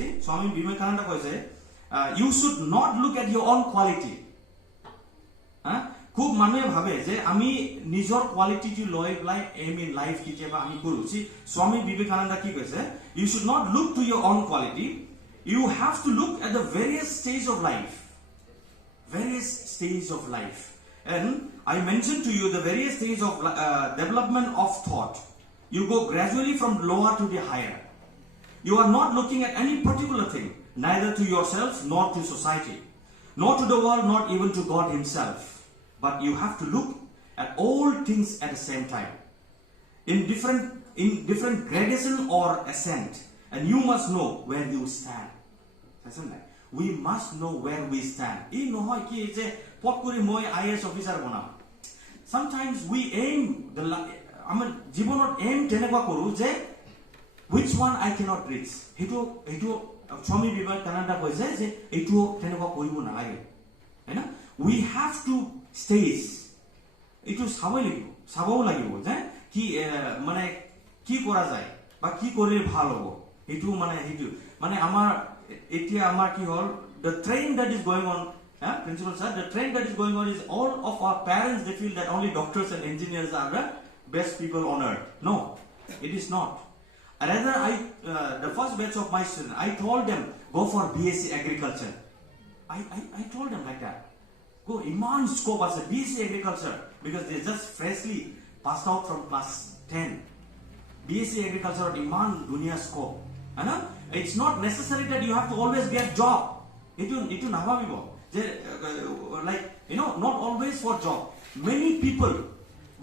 See, Swami Vivekananda কৈছে you should not look at your own quality. খুব মানুহে ভাবে যে আমি নিজৰ কোৱালিটিটো লৈ পেলাই এম ইন লাইফ কেতিয়াবা আমি কৰো সি স্বামী বিবেকানন্দ কি কৈছে you should not look to your own quality, you have to look at the various stage of life, and I mentioned to you the various stage of development of thought. You go gradually from lower to the higher. You are not looking at any particular thing, neither to yourself nor to society, nor to the world, not even to God himself. But you have to look at all things at the same time, in different gradation or ascent, and you must know where you stand. We must know where we stand. Sometimes we aim jibanot aim tenekwa koru je which one I cannot reach. Hetu Swami Vivekananda koise je etu tenekwa koribo nalage. We have to stage etu sabao lagibo je ki mane ki kora jay ba ki korile bhal hobo etu mane amar etia amar ki hol the trend that is going on. Principal sir, the trend that is going on is all of our parents, they feel that only doctors and engineers are the best people on earth. No, it is not. Rather, the first batch of my students, I told them, go for BSc Agriculture. I told them like that. Go, iman scope as a BSc Agriculture, because they just freshly passed out from class 10. BSc Agriculture or iman dunia scope. It's not necessary that you have to always get job. Itu nahabibo. Like, not always for job. Many people,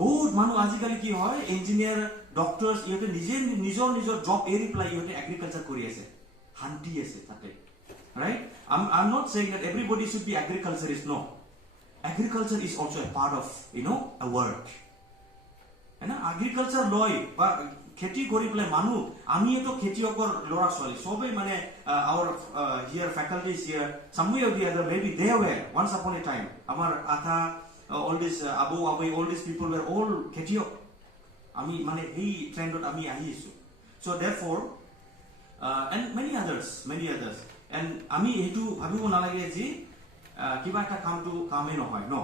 বহুত মানুহ আজিকালি কি হয় engineer doctors ইহঁতে নিজৰ job এৰি পেলাই ইহঁতে এগ্ৰিকালচাৰ কৰি আছে শান্তি আছে তাতে right I'm not saying that everybody should be agriculturist. No, agriculture is also a part of a work. Agriculture লয় বা খেতি কৰি পেলাই মানুহ আমিতো খেতিয়কৰ ল'ৰা ছোৱালী সবেই মানে our here faculties here somewhere or the other maybe they were once upon a time আমাৰ আতা all this abu all these people were all খেতিয়ক আমি মানে এই ট্ৰেন্ডত আমি আহি আছো so therefore and many others and আমি এইটো ভাবিব নালাগে যে কিবা এটা কামটো কামে নহয় no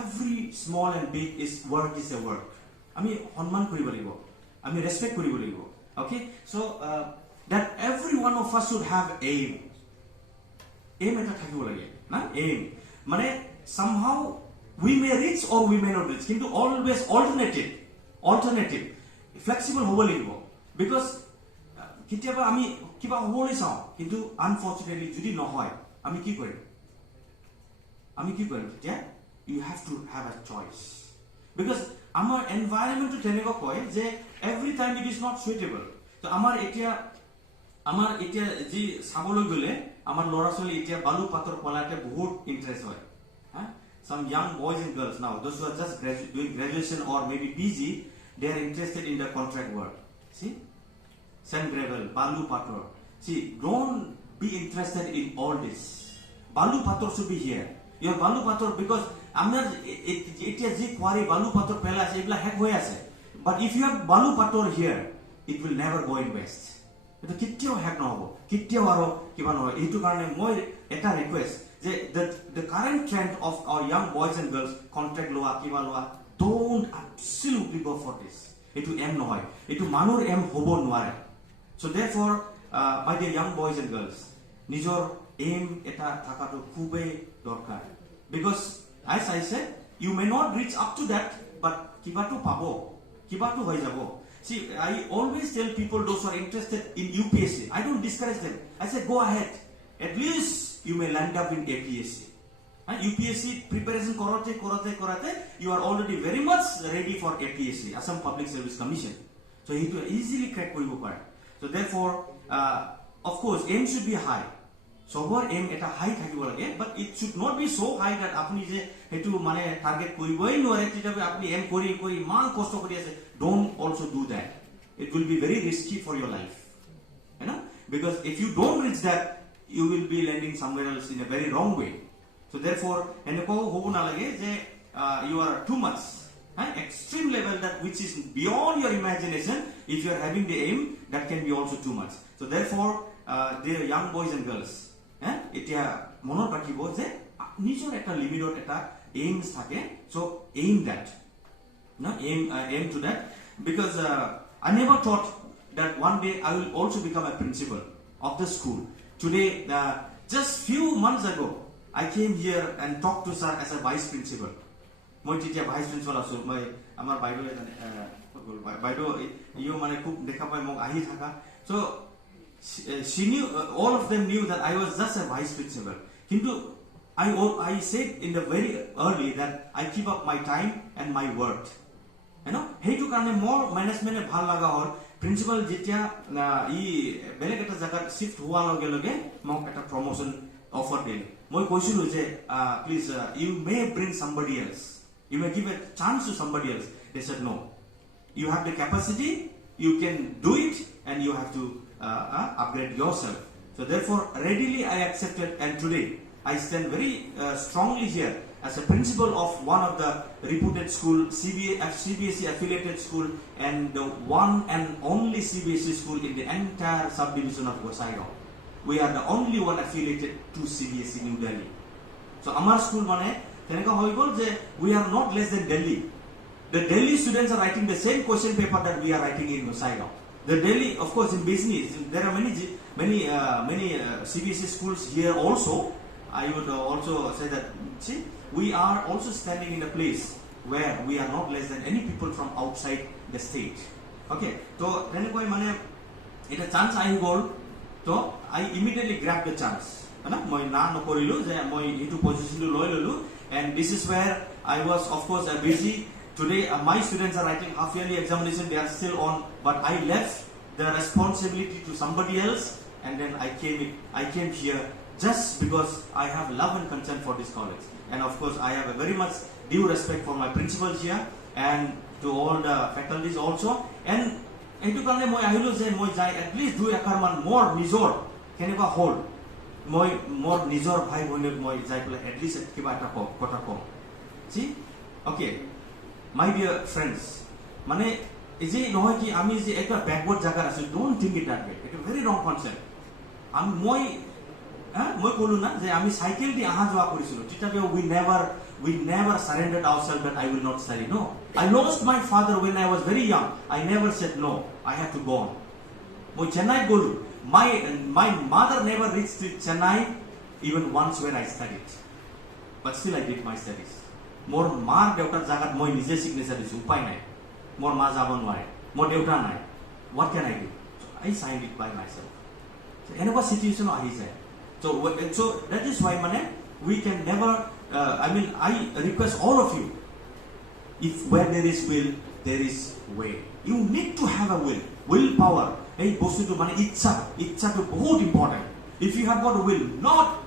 every small and big work is a work আমি সম্মান কৰিব লাগিব আমি ৰেসপেক্ট কৰিব লাগিব okay so that every one of us should have aim এটা থাকিব লাগে না aim মানে somehow we may reach or we may not reach কিন্তু always alternative flexible হ'ব লাগিব because কিতিয়াবা আমি কিবা হ'বলৈ চাও কিন্তু unfortunately যদি নহয় আমি কি কৰিম তেতিয়া you have to have a choice because আমাৰ environment to তেনেকুৱা কয় যে every time it is not suitable তো আমাৰ এতিয়া যি সাবলৈ গলে আমাৰ ল'ৰা ছোৱালী এতিয়া বালু পাতৰ পলাতে বহুত ইন্টাৰেষ্ট হয় some young boys and girls now those who are just doing graduation or maybe PG they are interested in the contract work see sand gravel balu pator see don't be interested in all this balu pator should be here your balu pator because amar etia ji quarry balu pator pela ase egla hack hoye ase but if you have balu pator here it will never go in waste eto kittio hack no hobo kittio aro kiba no etu karone moi eta request je the current trend of our young boys and girls contract loa kiba loa don't absolutely go for this etu aim no hoy etu manur aim hobo nware so therefore my dear young boys and girls nijor aim eta thakato khube dorkar because as I said you may not reach up to that but kiba to pabo kiba to hoy jabo see I always tell people those who are interested in UPSC I don't discourage them I say go ahead at least you may land up in APSC and UPSC preparation korate you are already very much ready for APSC Assam Public Service Commission so you can easily crack koribo pare so therefore of course aim should be high সবৰ এম এটা high থাকিব লাগে but it should not be so high that আপনি যে হেতু মানে target কৰিবই নোৱাৰে তেতিয়া আপনি এম কৰি মান কষ্ট কৰি আছে don't also do that it will be very risky for your life because if you don't reach that you will be landing somewhere else in a very wrong way so therefore eneko hobo na lage je you are too much extreme level that which is beyond your imagination if you are having the aim that can be also too much so therefore the young boys and girls, etia monot rakhibo je nijor eta limitod eta aims thake, so aim that, aim to that, because I never thought that one day I will also become a principal of the school. Today, just few months ago, I came here and talked to sir as a vice principal. Moi titia vice principal asu, moi amar baido baido you mane khub dekha pai mok ahi thaka. So she knew, all of them knew that I was just a vice principal. Kintu I said in the very early that I keep up my time and my word. You know, heitu karone more management e bhal laga hol principal jetia I beleg eta jagat shift hua loge loge mok eta promotion offer dil. Moi koisilu je please you may bring somebody else. You may give a chance to somebody else. They said no. You have the capacity, you can do it, and you have to upgrade yourself. So therefore, readily I accepted, and today I stand very strongly here as a principal of one of the reputed school, CBSE affiliated school, and the one and only CBSE school in the entire subdivision of Gossaigaon. We are the only one affiliated to CBSE New Delhi. So our school mane teneka hoibol je we are not less than Delhi. The Delhi students are writing the same question paper that we are writing in Gossaigaon. The Delhi, of course, in business there are many CBSE schools here also. I would also say that, see, we are also standing in a place where we are not less than any people from outside the state. Okay, so then mane it a chance I hold, so I immediately grabbed the chance. Moi na no korilu je moi itu position lu loi lolu, and this is where I was, of course, busy. Today my students are writing half yearly examination, they are still on, but I left the responsibility to somebody else, and then I came here just because I have love and concern for this college. And of course I have a very much due respect for my principals here and to all the faculties also. And etu karone moi ahilu je moi jai at least do akarman more nijor keneba hol moi more nijor bhai bhoinek moi jai pela at least kiba eta kota kom. See, okay, my dear friends, mane eje nohoy ki ami je ekta backward jagar asu, don't think it that way. It's a very wrong concept. Moi kolu na je ami cycle di aha joa korisilu titabe we never surrendered ourselves that I will not study. No, I lost my father when I was very young. I never said no, I have to go on. Moi Chennai golu, my mother never reached to Chennai even once when I studied, but still I did my studies. More mar deutar jagat moi nije signature disu upai nai, more ma jaba nware, more deuta nai, what can I do? So I signed it by myself. So enaba situation ahi jai. So that is why mane we can never I request all of you, if where there is will there is way. You need to have a willpower. Hey bostu to mane ichha to बहुत important. If you have got a will, not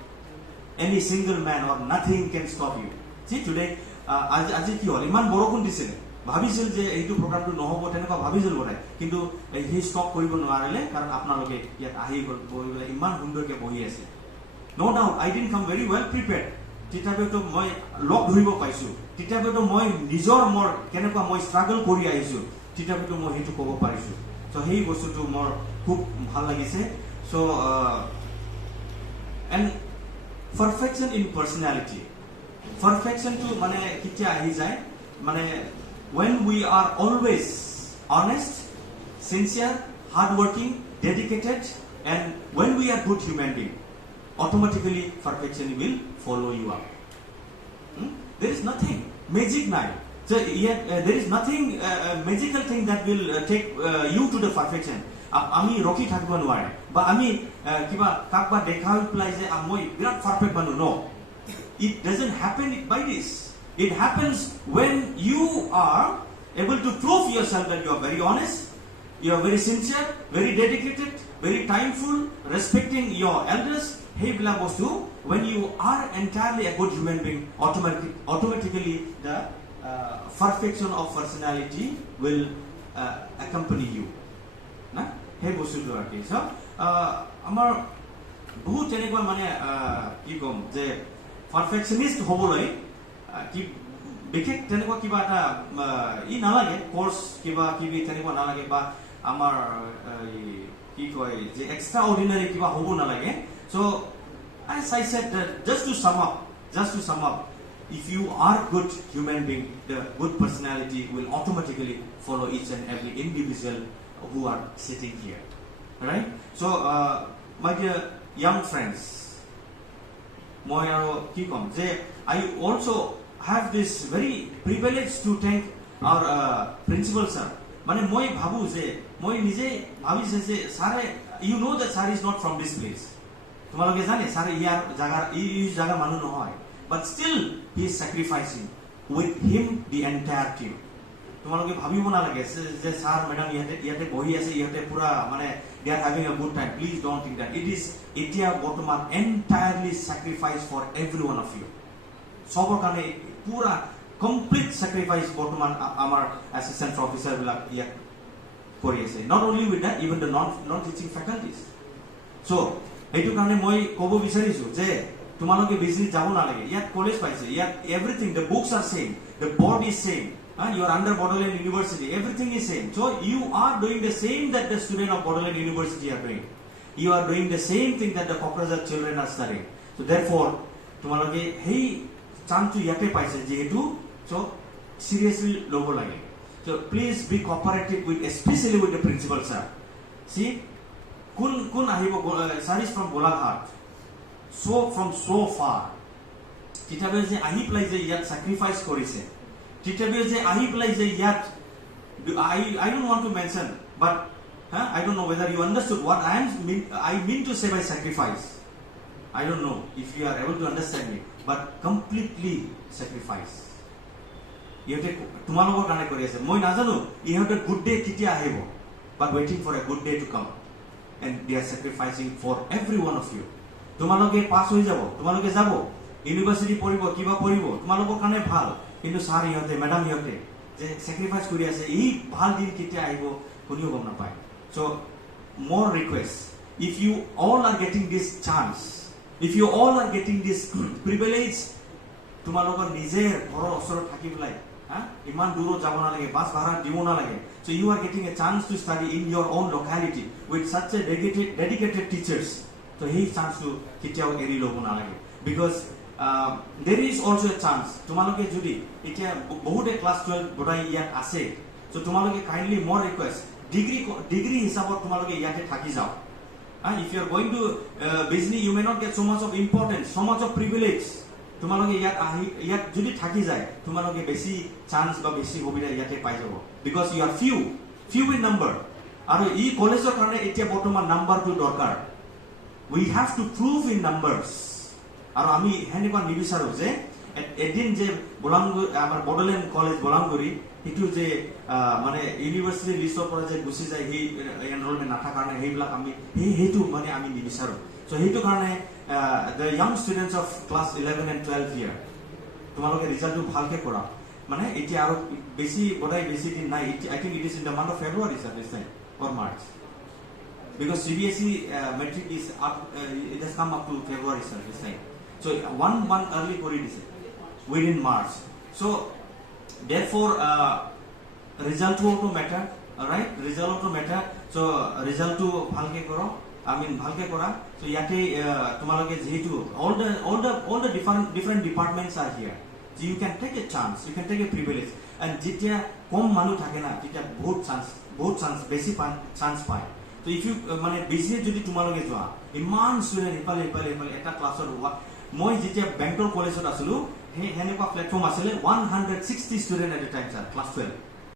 any single man or nothing can stop you. See today আজি কি হল ইমান বৰষুণ দিছিল, ভাবিছিল যে এইটো প্ৰগ্ৰামটো নহব তেনেকুৱা ভাবিছিল বনাই, কিন্তু হি ষ্টপ কৰিব নোৱাৰিলে কাৰণ আপোনালোকে ইয়াত আহি বহিবলৈ ইমান সুন্দৰকৈ বহি আছে. No doubt, I didn't come very well prepared. Titabeto moi log dhuribo paisu. Titabeto moi nijor mor kenekwa moi struggle kori aisu. Titabeto moi hetu kobo parisu. So hei bostu to mor khub bhal lagise. So and perfection in personality. Perfection to mane kitya ahi jai. Mane when we are always honest, sincere, hardworking, dedicated, and when we are good human being, automatically perfection will follow you up. There is nothing magic now. So yet there is nothing magical thing that will take you to the perfection. Ami rocky thakbo nware ba ami kiba kakba dekhai plai je moi birat perfect banu. No, it doesn't happen by this. It happens when you are able to prove yourself that you are very honest, you are very sincere, very dedicated, very timeful, respecting your elders. Hey bila bostu, when you are entirely a good human being, automatically the perfection of personality will accompany you. Na hey bostu do arte. So amar bahut tenekwa mane ki kom je perfectionist hoboloi ki বিশেষ তেনেকুৱা কিবা এটা ই নালাগে, course কিবা কিবি তেনেকুৱা নালাগে, বা আমাৰ কি কয় যে এক্সট্ৰা অৰ্ডিনাৰী কিবা হ'ব নালাগে so as I said just to sum up if you are good human being the good personality will automatically follow each and every individual who are sitting here right so my dear young friends মই আৰু কি কম যে I also have this very privilege to thank our principal sir মানে মই ভাবো যে মই নিজে ভাবিছে যে sir you know that sir is not from this place তোমালোকে জানে স্যাৰ ইয়াৰ জাগা মানুহ নহয় but still he is sacrificing with him the entire team তোমালোকে ভাবিব না লাগে যে স্যার ম্যাডাম ইয়াতে বহি আছে ইয়াতে পুরা মানে they are having a good time please don't think that it is এতিয়া বৰ্তমান entirely sacrifice for every one of you সবৰ কাৰণে পুৰা complete sacrifice বৰ্তমান আমাৰ assistant professor বিলাক ইয়াত কৰি আছে not only with that even the non teaching faculties so এইটো কাৰণে মই ক'ব বিচাৰিছো যে তোমালোকে বিজনেস যাব না লাগে ইয়াত কলেজ পাইছে ইয়াত everything the books are same the board is same you are under Bodoland University everything is same so you are doing the same that the student of Bodoland University are doing you are doing the same thing that the Cockroach children are studying so therefore তোমালোকে হেই চান্সটো ইয়াতে পাইছে যেহেতু so seriously lobo lage so please be cooperative with especially with the principal sir see kun ahibo sir is from Golaghat so from so far titabe je ahi play je yat sacrifice korise titabe je ahi play je yat I don't want to mention but I don't know whether you understood what I mean to say by sacrifice I don't know if you are able to understand me but completely sacrifice ইহতে তোমালোকৰ কাৰণে কৰি আছে মই নাজানো ইহতে good day কেতিয়া আহিব but waiting for a good day to come and they are sacrificing for every one of you তোমালোকে পাস হৈ যাব তোমালোকে যাব ইউনিভাৰ্সিটি পঢ়িব কিবা পঢ়িব তোমালোকৰ কাৰণে ভাল কিন্তু স্যাৰ ইহতে ম্যাডাম ইহতে যে স্যাক্ৰিফাইস কৰি আছে এই ভাল দিন কেতিয়া আহিব কোনেও গম নাপায় so more request if you all are getting this chance if you all are getting this privilege তোমালোকৰ নিজে ঘৰৰ ওচৰত থাকি পেলাই ইমান দূৰত যাব না লাগে বাস ভাড়া দিব না লাগে so you are getting a chance to study in your own locality with such a dedicated teachers so he chance to কেতিয়াও এৰি ল'ব না লাগে because there is also a chance তোমালোকে যদি এতিয়া বহুতে ক্লাস 12 বড়াই ইয়াত আছে so তোমালোকে kindly more request degree হিচাপত তোমালোকে ইয়াতে থাকি যাও if you are going to business you may not get so much of importance so much of privilege তোমালোকে ইয়াত যদি থাকি যায় তোমালোকে বেছি চান্স বা বেছি সুবিধা ইয়াতে পাই যাব because you are few in number আৰু এই কলেজৰ কাৰণে এতিয়া বৰ্তমান নাম্বাৰটো দৰকাৰ we have to prove in numbers আৰু আমি হেনেকুৱা নিবিচাৰো যে এদিন যে আমাৰ বডোলেণ্ড কলেজ বলামগুৰি এটো যে মানে ইউনিভাৰ্সিটি লিষ্টৰ পৰা যে গুছি যায় হে এনৰোলমেন্ট নাথাকাৰ কাৰণে হেইবিলাক আমি হেইটো মানে আমি নিবিচাৰো so হেইটো কাৰণে the young students of class 11 and 12 here তোমালোকে ৰিজাল্টটো ভালকে কৰা মানে এতিয়া আৰু বেছি বড়াই বেছি দিন নাই I think it is in the month of February sir this time or March because CBSE metric is up it has come up to February sir this time so 1 month early kori dise within March so therefore result to matter all right result to matter so result to bhalke koro I mean bhalke kora so yate tomaloke jehetu all the different departments are here so you can take a chance you can take a privilege and jetia kom manu thake na tita bahut chance besi chance pai so if you mane business jodi tomaloke joa iman student ipale eta class or moi jetia Bangalore college ot asulu he henekwa platform asile 160 student at a time sir class 12